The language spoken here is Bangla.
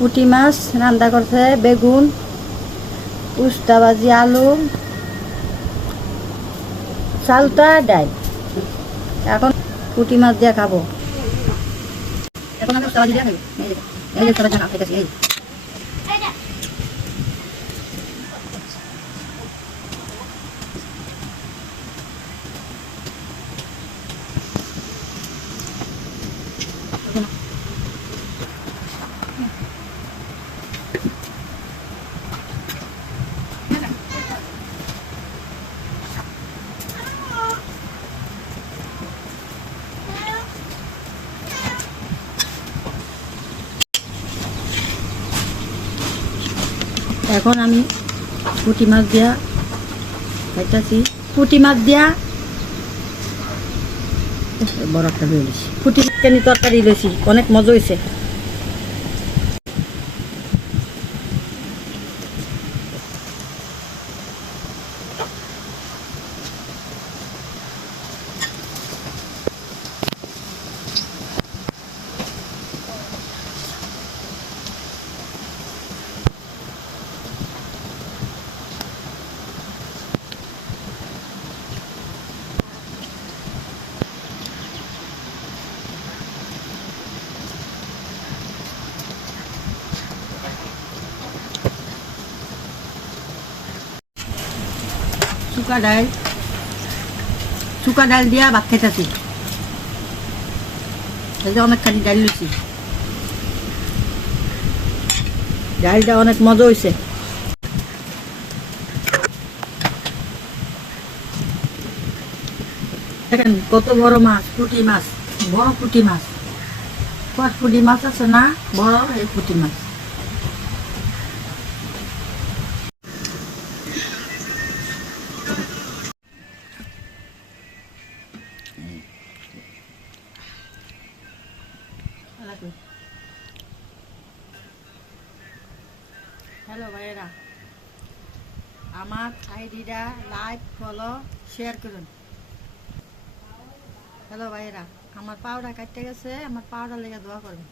পুঁটি মাছ রান্না করছে, বেগুন, উস্তা ভাজি, আলু, চালটা, ডাল। এখন পুঁটি মাছ দিয়ে খাবো। এখন আমি উস্তা ভাজি দিয়ে খাবো। এই যে উস্তা ভাজি খাইতেছি। এই এখন আমি পুঁটি মাছ দিয়া খাইতেছি। পুঁটি মাছ দিয়া বড় একটা লইছি, পুঁটি কেনি তরকারি লইছি, অনেক মজা হয়েছে। শুকা ডাল দিয়া ভাত খাইতেছি। অনেকখানি ডাল লইছি, ডালটা অনেক মজা হয়েছে। দেখেন কত বড় মাছ, পুঁটি মাছ, বড় পুঁটি মাছ। কত পুঁটি মাছ আছে না, বড় এই পুঁটি মাছ। হ্যালো ভাইয়েরা, আমার আইডিটা লাইক, ফলো, শেয়ার করুন। হ্যালো ভাইয়েরা, আমার পাউডার কাটতে গেছে, আমার পাউডার লেগে দোয়া করবেন।